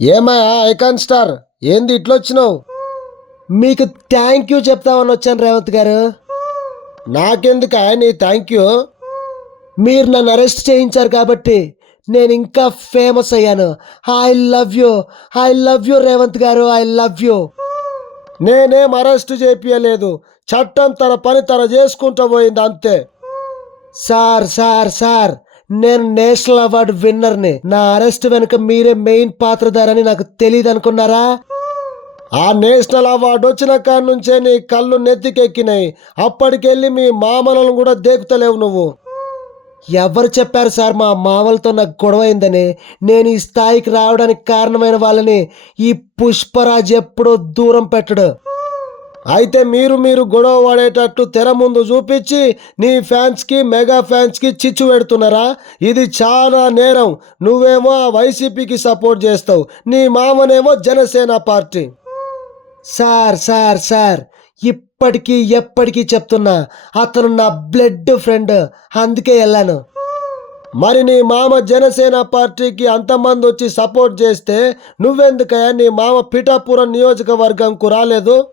ఏమా icon star? ఏంది ఇట్లొచ్చినావు? మీకు థ్యాంక్ యూ చెప్తామని వచ్చాను రేవంత్ గారు. నాకెందుకు నీ థ్యాంక్ యూ మీరు నన్ను అరెస్ట్ చేయించారు కాబట్టి నేను ఇంకా ఫేమస్ అయ్యాను. I love you I love you Revanth garu. I love you నేనేం అరెస్ట్ చేపియలేదు. చట్టం తన పని తన చేసుకుంటూ పోయింది అంతే. Sir sir sir. నేను నేషనల్ అవార్డు విన్నర్ని. నా అరెస్ట్ వెనుక మీరే మెయిన్ పాత్రధారని నాకు తెలియదు అనుకున్నారా? ఆ నేషనల్ అవార్డు వచ్చిన కాడి నుంచే నీ కళ్ళు నెత్తికెక్కినాయి. అప్పటికెళ్ళి మీ మామలను కూడా దేకుతలేవు నువ్వు. ఎవరు చెప్పారు సార్ మా మామలతో నాకు గొడవైందని నేను ఈ స్థాయికి రావడానికి కారణమైన వాళ్ళని ఈ పుష్పరాజ్ ఎప్పుడో దూరం పెట్టడు. అయితే మీరు మీరు గొడవ పడేటట్టు తెర ముందు చూపించి నీ ఫ్యాన్స్కి మెగా ఫ్యాన్స్కి చిచ్చు పెడుతున్నారా? ఇది చాలా నేరం. నువ్వేమో వైసీపీకి సపోర్ట్ చేస్తావు. నీ మామనేమో Janasena party. Sir sir sir. ఇప్పటికీ ఎప్పటికీ చెప్తున్నా అతను నా బ్లడ్ ఫ్రెండ్. అందుకే వెళ్ళాను. మరి నీ మామ జనసేన పార్టీకి అంతమంది వచ్చి సపోర్ట్ చేస్తే నువ్వెందుకయ్యా? నీ మామ పిఠాపురం నియోజకవర్గంకు రాలేదు?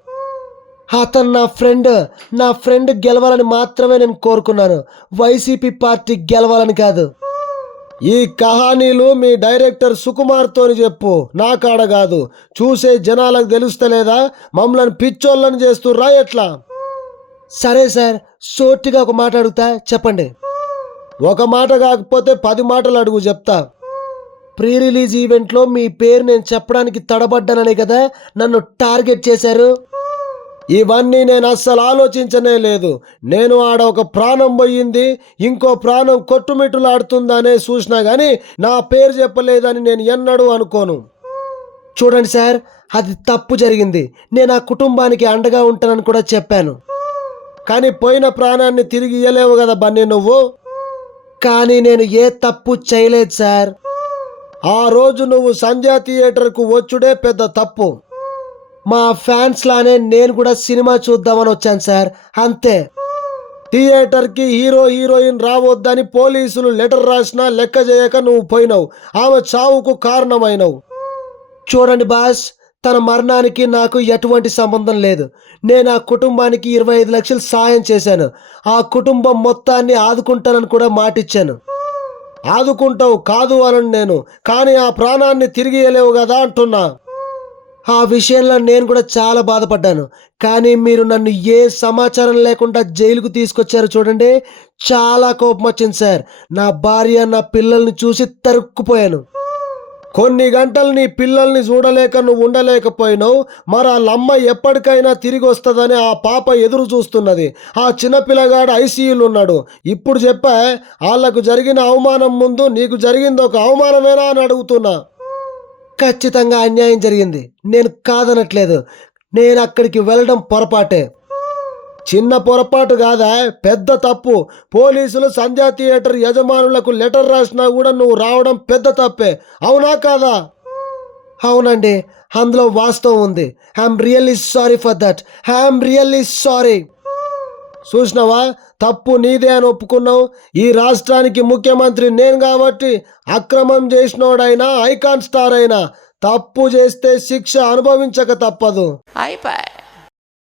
అతను నా ఫ్రెండ్ నా ఫ్రెండ్ గెలవాలని మాత్రమే నేను కోరుకున్నాను. వైసీపీ పార్టీ గెలవాలని కాదు. ఈ కహానీలు మీ డైరెక్టర్ సుకుమార్తోని చెప్పు నా కాడ కాదు చూసే జనాలకు తెలుస్తలేదా? మమ్మల్ని పిచ్చోళ్ళని చేస్తుర్రా ఎట్లా? సరే సార్ సోటిగా ఒక మాట అడుగుతా చెప్పండి. ఒక మాట కాకపోతే పది మాటలు అడుగు చెప్తా. ప్రీ రిలీజ్ ఈవెంట్లో మీ పేరు నేను చెప్పడానికి తడబడ్డాననే కదా నన్ను టార్గెట్ చేశారు? ఇవన్నీ నేను అస్సలు ఆలోచించనే లేదు. నేను ఆడ ఒక ప్రాణం పోయింది ఇంకో ప్రాణం కొట్టుమిట్టులాడుతుందనే చూసినా కానీ నా పేరు చెప్పలేదని నేను ఎన్నడూ అనుకోను. చూడండి సార్ అది తప్పు జరిగింది. నేను ఆ కుటుంబానికి అండగా ఉంటానని కూడా చెప్పాను. కానీ పోయిన ప్రాణాన్ని తిరిగి ఇయ్యలేవు కదా బన్నీ నువ్వు? కానీ నేను ఏ తప్పు చేయలేదు సార్. ఆ రోజు నువ్వు సంధ్యా థియేటర్కు వచ్చుడే పెద్ద తప్పు. మా ఫ్యాన్స్ లానే నేను కూడా సినిమా చూద్దామని వచ్చాను సార్. అంతే. థియేటర్కి హీరో హీరోయిన్ రావద్దని పోలీసులు లెటర్ రాసినా లెక్క చేయక నువ్వు పోయినావు. ఆమె చావుకు కారణమైనవు. చూడండి బాస్ తన మరణానికి నాకు ఎటువంటి సంబంధం లేదు. నేను ఆ కుటుంబానికి ఇరవై ఐదు లక్షలు సాయం చేశాను. ఆ కుటుంబం మొత్తాన్ని ఆదుకుంటానని కూడా మాటిచ్చాను. ఆదుకుంటావు కాదు అనను నేను. కానీ ఆ ప్రాణాన్ని తిరిగి ఇయ్యలేవు కదా అంటున్నా. ఆ విషయంలో నేను కూడా చాలా బాధపడ్డాను. కానీ మీరు నన్ను ఏ సమాచారం లేకుండా జైలుకు తీసుకొచ్చారు చూడండి. చాలా కోపం వచ్చింది సార్. నా భార్య నా పిల్లల్ని చూసి తరుక్కుపోయాను. కొన్ని గంటలు నీ పిల్లల్ని చూడలేక నువ్వు ఉండలేకపోయినావు. మరి వాళ్ళ అమ్మ ఎప్పటికైనా తిరిగి వస్తుందని ఆ పాప ఎదురు చూస్తున్నది. ఆ చిన్న పిల్లగాడు ఐసీయూలో ఉన్నాడు. ఇప్పుడు చెప్పా వాళ్ళకు జరిగిన అవమానం ముందు నీకు జరిగింది ఒక అవమానమేనా అని అడుగుతున్నా. ఖచ్చితంగా అన్యాయం జరిగింది. నేను కాదనట్లేదు. నేను అక్కడికి వెళ్ళడం పొరపాటే. చిన్న పొరపాటు కాదా? పెద్ద తప్పు. పోలీసులు సంధ్యా థియేటర్ యజమానులకు లెటర్ రాసినా కూడా నువ్వు రావడం పెద్ద తప్పే. అవునా కాదా? అవునండి. అందులో వాస్తవం ఉంది. I'm really sorry for that. I'm really sorry. చూసినావా? తప్పు నీదే అని ఒప్పుకున్నావు. ఈ రాష్ట్రానికి ముఖ్యమంత్రి నేను కాబట్టి అక్రమం చేసినోడైనా ఐకాన్ స్టార్ అయినా తప్పు చేస్తే శిక్ష అనుభవించక తప్పదు. అయిపోయి.